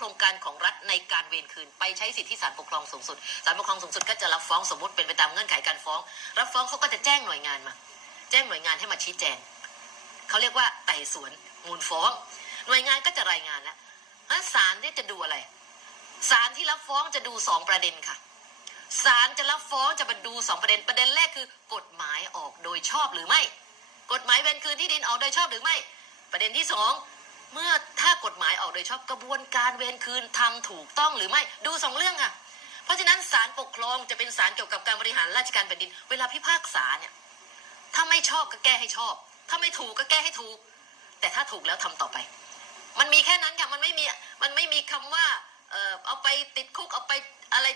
โครงการของรัฐในการเวรคืน ไปใช้สิทธิศาลปกครองสูงสุดศาลปกครองสูงสุดก็จะรับฟ้องสมมติเป็นไปตามเงื่อนไขการฟ้อง รับฟ้องเขาก็จะแจ้งหน่วยงานมา แจ้งหน่วยงานให้มาชี้แจงเขาเรียกว่าไต่สวนมูลฟ้อง หน่วยงานก็จะรายงานแล้วแล้วศาลที่จะดูอะไรศาลที่รับฟ้องจะดูสองประเด็นค่ะศาลจะรับฟ้องจะมาดูสองประเด็นประเด็นแรกคือ กฎหมายออกโดยชอบหรือไม่ กฎหมายเวรคืนที่ดินออกโดยชอบหรือไม่ ประเด็นที่สอง เมื่อถ้ากฎหมายออกโดยชอบกระบวนการเวรคืนทำถูกต้องหรือไม่ดูสองเรื่องค่ะ เพราะฉะนั้นศาลปกครองจะเป็นศาลเกี่ยวกับการบริหารราชการแผ่นดิน เวลาพิพากษาเนี่ยถ้าไม่ชอบก็แก้ให้ชอบ ถ้าไม่ถูกก็แก้ให้ถูก แต่ถ้าถูกแล้วทำต่อไป มันมีแค่นั้นค่ะมันไม่มีมันไม่มีคำว่าเออเอาไปติดคุกเอาไปอะไร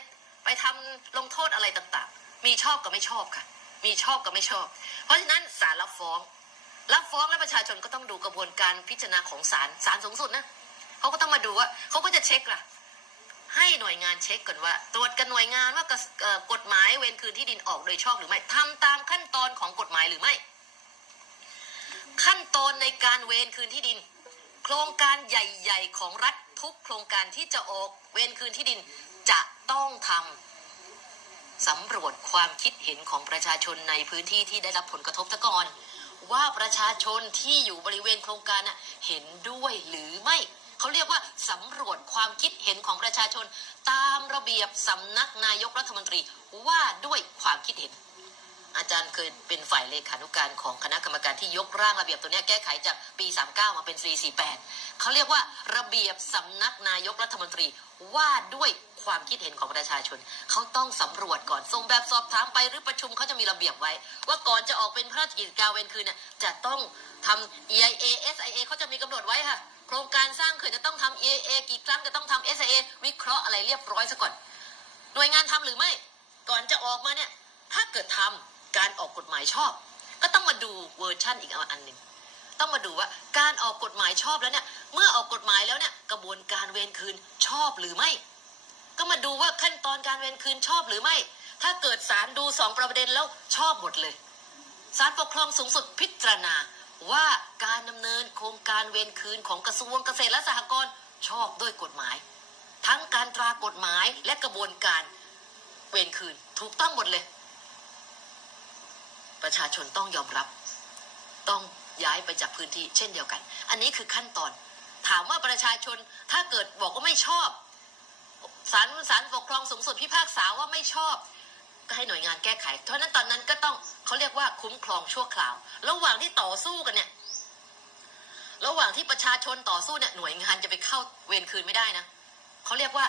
ไปทำลงโทษอะไรต่างๆ มีชอบกับไม่ชอบค่ะ มีชอบกับไม่ชอบ เพราะฉะนั้นศาลรับฟ้อง รับฟ้องและประชาชนก็ต้องดูกระบวนการพิจารณาของศาลศาลสูงสุดนะเขาก็ต้องมาดูว่าเขาก็จะเช็คล่ะ ให้หน่วยงานเช็คก่อนว่า ตรวจกันหน่วยงานว่ากระเอ่อกฎหมายเวรคืนที่ดินออกโดยชอบหรือไม่ทำตามขั้นตอนของกฎหมายหรือไม่ ขั้นตอนในการเวรคืนที่ดิน โครงการใหญ่ ๆ ของรัฐทุกโครงการที่จะออกเวรคืนที่ดินจะต้องทำสำรวจความคิดเห็นของประชาชนในพื้นที่ที่ได้รับผลกระทบซะก่อน ว่าประชาชนที่อยู่บริเวณโครงการน่ะเห็นด้วยหรือไม่เขาเรียกว่าสำรวจความคิดเห็นของประชาชน ตามระเบียบสำนักนายกรัฐมนตรีว่าด้วยความคิดเห็น อาจารย์เคยเป็นฝ่ายเลขานุการของคณะกรรมการที่ยกร่างระเบียบตัวนี้แก้ไขจากปี 39 มาเป็น 448 เขาเรียกว่าระเบียบสำนักนายกรัฐมนตรีว่าด้วยความคิดเห็นของประชาชน เขาต้องสำรวจก่อนส่งแบบสอบถามไปหรือประชุมเขาจะมีระเบียบไว้ ว่าก่อนจะออกเป็นพระราชกิจการเวรคืนเนี่ยจะต้องทำ EIA SIA เขาจะมีกำหนดไว้ค่ะ โครงการสร้างเขื่อนจะต้องทำ EIA กี่ครั้งจะต้องทำ SIA วิเคราะห์อะไรเรียบร้อยซะก่อน หน่วยงานทำหรือไม่ ก่อนจะออกมาเนี่ยถ้าเกิดทำ การออกกฎหมายชอบ ก็ต้องมาดูเวอร์ชั่นอีกอันหนึ่งต้องมาดูว่าการออกกฎหมายชอบแล้วเนี่ย เมื่อออกกฎหมายแล้วเนี่ยกระบวนการเวรคืนชอบหรือไม่ ก็มาดูว่าขั้นตอนการเวรคืนชอบหรือไม่ ถ้าเกิดศาลดูสองประเด็นแล้วชอบหมดเลยศาลปกครองสูงสุดพิจารณาว่าการดำเนินโครงการเวรคืนของกระทรวงเกษตรและสหกรณ์ชอบด้วยกฎหมาย ทั้งการตรากฎหมายและกระบวนการเวรคืนถูกต้องหมดเลย ประชาชนต้องยอมรับ ต้องย้ายไปจากพื้นที่เช่นเดียวกัน อันนี้คือขั้นตอน ถามว่าประชาชนถ้าเกิดบอกว่าไม่ชอบศาลศาลปกครองสูงสุดพิพากษาว่าไม่ชอบ ก็ให้หน่วยงานแก้ไข เพราะนั้นตอนนั้นก็ต้องเขาเรียกว่าคุ้มครองชั่วคราว ระหว่างที่ต่อสู้กันเนี่ย ระหว่างที่ประชาชนต่อสู้เนี่ยหน่วยงานจะไปเข้าเวรคืนไม่ได้นะเขาเรียกว่า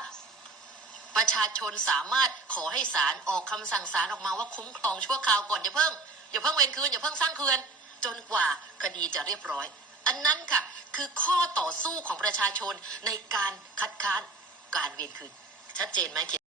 ประชาชนสามารถขอให้ศาลออกคำสั่งศาลออกมาว่าคุ้มครองชั่วคราวก่อนอย่าเพิ่ง อย่าเพิ่งเวรคืนอย่าเพิ่งสร้างเขื่อนจนกว่าคดีจะเรียบร้อย อันนั้นค่ะคือข้อต่อสู้ของประชาชนในการคัดค้านการเวรคืน ชัดเจนไหม